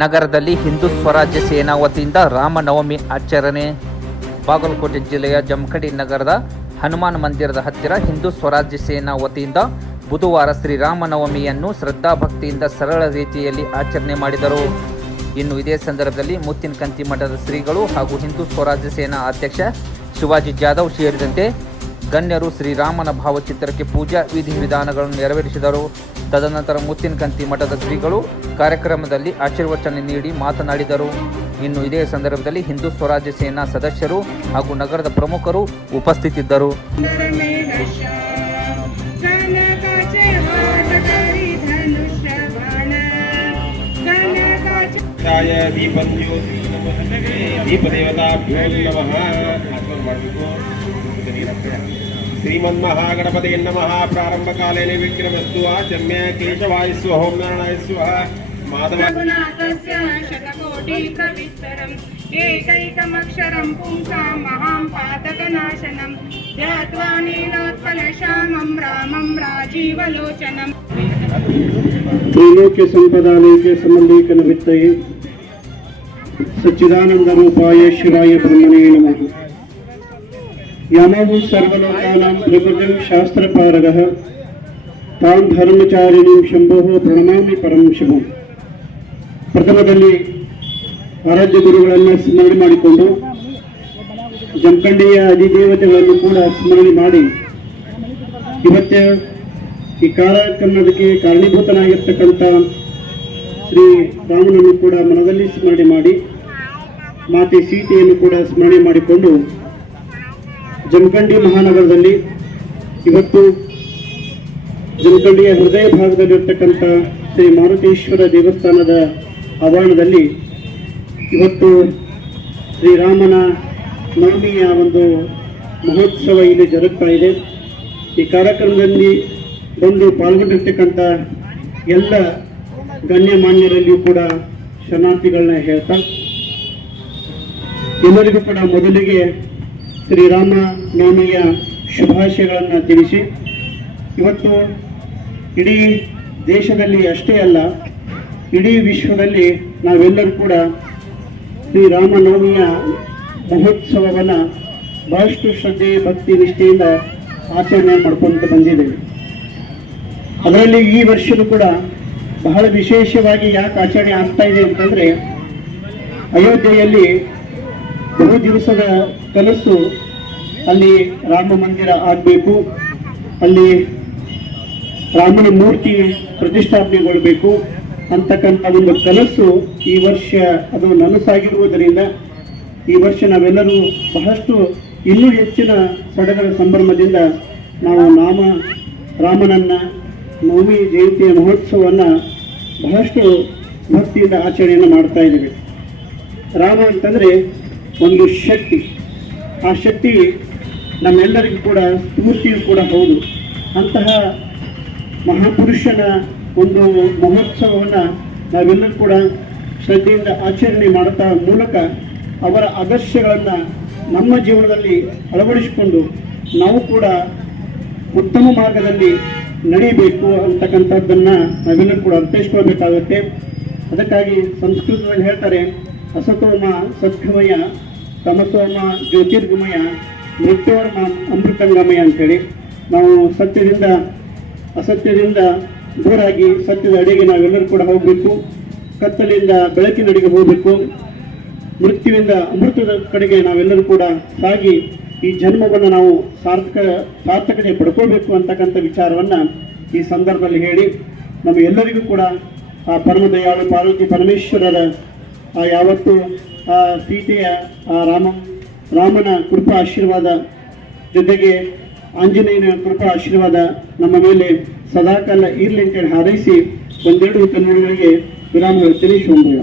ನಗರದಲ್ಲಿ ಹಿಂದೂ ಸ್ವರಾಜ್ಯ ಸೇನಾ ವತಿಯಿಂದ ರಾಮನವಮಿ ಆಚರಣೆ. ಬಾಗಲಕೋಟೆ ಜಿಲ್ಲೆಯ ಜಮಖಂಡಿ ನಗರದ ಹನುಮಾನ್ ಮಂದಿರದ ಹತ್ತಿರ ಹಿಂದೂ ಸ್ವರಾಜ್ಯ ಸೇನಾ ವತಿಯಿಂದ ಬುಧವಾರ ಶ್ರೀರಾಮನವಮಿಯನ್ನು ಶ್ರದ್ಧಾಭಕ್ತಿಯಿಂದ ಸರಳ ರೀತಿಯಲ್ಲಿ ಆಚರಣೆ ಮಾಡಿದರು. ಇನ್ನು ಇದೇ ಸಂದರ್ಭದಲ್ಲಿ ಮುತ್ತಿನಕಂತಿ ಮಠದ ಶ್ರೀಗಳು ಹಾಗೂ ಹಿಂದೂ ಸ್ವರಾಜ್ಯ ಸೇನಾ ಅಧ್ಯಕ್ಷ ಶಿವಾಜಿ ಜಾಧವ್ ಸೇರಿದಂತೆ ಗಣ್ಯರು ಶ್ರೀರಾಮನ ಭಾವಚಿತ್ರಕ್ಕೆ ಪೂಜಾ ವಿಧಿವಿಧಾನಗಳನ್ನು ನೆರವೇರಿಸಿದರು. ತದನಂತರ ಮುತ್ತಿನಕಂತಿ ಮಠದ ಶ್ರೀಗಳು ಕಾರ್ಯಕ್ರಮದಲ್ಲಿ ಆಶೀರ್ವಚನ ನೀಡಿ ಮಾತನಾಡಿದರು. ಇನ್ನು ಇದೇ ಸಂದರ್ಭದಲ್ಲಿ ಹಿಂದೂ ಸ್ವರಾಜ್ಯ ಸೇನಾ ಸದಸ್ಯರು ಹಾಗೂ ನಗರದ ಪ್ರಮುಖರು ಉಪಸ್ಥಿತಿದ್ದರು. ಶ್ರೀಮನ್ಮಹಾಗಣಪತಿ ನಮಃ. ಪ್ರಾರಂಭ ಕಾಲೇ ವಿಕ್ರಮಸ್ತು ಆಚಮ್ಯ ಕೇಶವಾಯ ಸ್ವಹ ಓಂ ನಾರಾಯಣ ಸ್ವಹ ಮಾಧವನಾಥಸ್ಯ ಶತಕೋಟಿ ಪ್ರವಿಸ್ತರಂ ಏಕೈಕಮಕ್ಷರಂ ಪುಂಸಾಂ ಮಹಾಂ ಪಾತಕನಾಶನಂ ಧ್ಯಾತ್ವಾ ನೀಲೋತ್ಪಲಶ್ಯಾಮಂ ರಾಮಂ ರಾಜೀವಲೋಚನಂ. त्रैलोक्य संपदालय समल्लेखन वित्तये सच्चिदानंद रूपाय शिवाय ब्रह्मणे नमः. यमो सर्वलोकानां प्रभुजं शास्त्रपारगः तां धर्मचारिणीं शंभोः प्रणमामि परं शिवं. ಪ್ರಥಮದಲ್ಲಿ ಆರಾಧ್ಯ ಗುರುಗಳನ್ನು ಸ್ಮರಣೆ ಮಾಡಿಕೊಂಡು ಜಮಖಂಡಿಯ ಅಧಿದೇವತೆಗಳನ್ನು ಕೂಡ ಸ್ಮರಣೆ ಮಾಡಿ ಇವತ್ತು ಈ ಕಾರ್ಯಕ್ರಮಕ್ಕೆ ಕಾರಣೀಭೂತನಾಗಿರ್ತಕ್ಕಂಥ ಶ್ರೀ ರಾಮನನ್ನು ಕೂಡ ಮನದಲ್ಲಿ ಸ್ಮರಣೆ ಮಾಡಿ ಮಾತೆ ಸೀತೆಯನ್ನು ಕೂಡ ಸ್ಮರಣೆ ಮಾಡಿಕೊಂಡು ಜಮಖಂಡಿ ಮಹಾನಗರದಲ್ಲಿ ಇವತ್ತು ಜಮಖಂಡಿಯ ಹೃದಯ ಭಾಗದಲ್ಲಿರ್ತಕ್ಕಂಥ ಶ್ರೀ ಮಾರುತೇಶ್ವರ ದೇವಸ್ಥಾನದ ಆವರಣದಲ್ಲಿ ಇವತ್ತು ಶ್ರೀರಾಮನ ನವಮಿಯ ಒಂದು ಮಹೋತ್ಸವ ಇಲ್ಲಿ ಜರುಗ್ತಾ ಇದೆ. ಈ ಕಾರ್ಯಕ್ರಮದಲ್ಲಿ ಬಂದು ಪಾಲ್ಗೊಂಡಿರ್ತಕ್ಕಂಥ ಎಲ್ಲ ಗಣ್ಯಮಾನ್ಯರಲ್ಲಿಯೂ ಕೂಡ ಶರಣಾರ್ಥಿಗಳನ್ನ ಹೇಳ್ತಾ ಎಲ್ಲರಿಗೂ ಕೂಡ ಮೊದಲಿಗೆ ಶ್ರೀರಾಮ ನವಮಿಯ ಶುಭಾಶಯಗಳನ್ನು ತಿಳಿಸಿ, ಇವತ್ತು ಇಡೀ ದೇಶದಲ್ಲಿ ಅಷ್ಟೇ ಅಲ್ಲ, ಇಡೀ ವಿಶ್ವದಲ್ಲಿ ನಾವೆಲ್ಲರೂ ಕೂಡ ಶ್ರೀರಾಮನವಮಿಯ ಮಹೋತ್ಸವವನ್ನು ಬಹಳಷ್ಟು ಶ್ರದ್ಧೆ ಭಕ್ತಿ ನಿಷ್ಠೆಯಿಂದ ಆಚರಣೆ ಮಾಡ್ಕೊಂಡು ಬಂದಿದ್ದೇವೆ. ಅದರಲ್ಲಿ ಈ ವರ್ಷದ ಕೂಡ ಬಹಳ ವಿಶೇಷವಾಗಿ ಯಾಕೆ ಆಚರಣೆ ಆಗ್ತಾ ಇದೆ ಅಂತಂದರೆ, ಅಯೋಧ್ಯೆಯಲ್ಲಿ ಬಹು ದಿವಸದ ಕನಸು ಅಲ್ಲಿ ರಾಮ ಮಂದಿರ ಆಗಬೇಕು, ಅಲ್ಲಿ ರಾಮನ ಮೂರ್ತಿ ಪ್ರತಿಷ್ಠಾಪನೆಗೊಳ್ಳಬೇಕು ಅಂತಕ್ಕಂಥ ಒಂದು ಕನಸು ಈ ವರ್ಷ ಅದು ನನಸಾಗಿರುವುದರಿಂದ ಈ ವರ್ಷ ನಾವೆಲ್ಲರೂ ಬಹಳಷ್ಟು ಇನ್ನೂ ಹೆಚ್ಚಿನ ಸಡಗರ ಸಂಭ್ರಮದಿಂದ ನಾವು ರಾಮನನ್ನ ನವಮಿ ಜಯಂತಿಯ ಮಹೋತ್ಸವವನ್ನು ಬಹಳಷ್ಟು ಭಕ್ತಿಯಿಂದ ಆಚರಣೆಯನ್ನು ಮಾಡ್ತಾ ಇದ್ದೇವೆ. ರಾಮ ಅಂತಂದರೆ ಒಂದು ಶಕ್ತಿ, ಆ ಶಕ್ತಿ ನಮ್ಮೆಲ್ಲರಿಗೂ ಕೂಡ ಸ್ಫೂರ್ತಿಯೂ ಕೂಡ ಹೌದು. ಅಂತಹ ಮಹಾಪುರುಷನ ಒಂದು ಮಹೋತ್ಸವವನ್ನು ನಾವೆಲ್ಲರೂ ಕೂಡ ಶ್ರದ್ಧೆಯಿಂದ ಆಚರಣೆ ಮಾಡುತ್ತಾ ಮೂಲಕ ಅವರ ಆದರ್ಶಗಳನ್ನು ನಮ್ಮ ಜೀವನದಲ್ಲಿ ಅಳವಡಿಸಿಕೊಂಡು ನಾವು ಕೂಡ ಉತ್ತಮ ಮಾರ್ಗದಲ್ಲಿ ನಡೀಬೇಕು ಅಂತಕ್ಕಂಥದ್ದನ್ನು ನಾವೆಲ್ಲರೂ ಕೂಡ ಅರ್ಥೈಸ್ಕೊಳ್ಬೇಕಾಗುತ್ತೆ. ಅದಕ್ಕಾಗಿ ಸಂಸ್ಕೃತದಲ್ಲಿ ಹೇಳ್ತಾರೆ, ಅಸತೋಮ ಸದ್ಗಮಯ ತಮಸೋಮ ಜ್ಯೋತಿರ್ಗಮಯ ಮೃತ್ಯೋರ್ಮ ಅಮೃತಂಗಮಯ ಅಂತೇಳಿ ನಾವು ಅಸತ್ಯದಿಂದ ದೂರಾಗಿ ಸತ್ಯದ ಅಡೆಗೆ ನಾವೆಲ್ಲರೂ ಕೂಡ ಹೋಗಬೇಕು. ಕತ್ತಲಿಂದ ಬೆಳಕಿನಡೆಗೆ ಹೋಗಬೇಕು. ಮೃತ್ಯುವಿಂದ ಅಮೃತದ ಕಡೆಗೆ ನಾವೆಲ್ಲರೂ ಕೂಡ ಸಾಗಿ ಈ ಜನ್ಮವನ್ನು ನಾವು ಸಾರ್ಥಕತೆ ಪಡ್ಕೋಬೇಕು ಅಂತಕ್ಕಂಥ ವಿಚಾರವನ್ನು ಈ ಸಂದರ್ಭದಲ್ಲಿ ಹೇಳಿ, ನಮಗೆಲ್ಲರಿಗೂ ಕೂಡ ಆ ಪರಮದಯಾಳು ಪಾರ್ವತಿ ಪರಮೇಶ್ವರರ ಆ ಯಾವತ್ತು ಆ ಸೀತೆಯ ಆ ರಾಮನ ಕೃಪಾ ಆಶೀರ್ವಾದ ಜೊತೆಗೆ ಆಂಜನೇಯನ ಕೃಪಾ ಆಶೀರ್ವಾದ ನಮ್ಮ ಮೇಲೆ ಸದಾಕಾಲ ಇರಲಿ ಅಂತೇಳಿ ಹಾರೈಸಿ ಒಂದೆರಡು ಕನ್ನಡಗಳಿಗೆ ವಿರಾಮ ಹೇಳ್ತೀನಿ. ಶುಭ.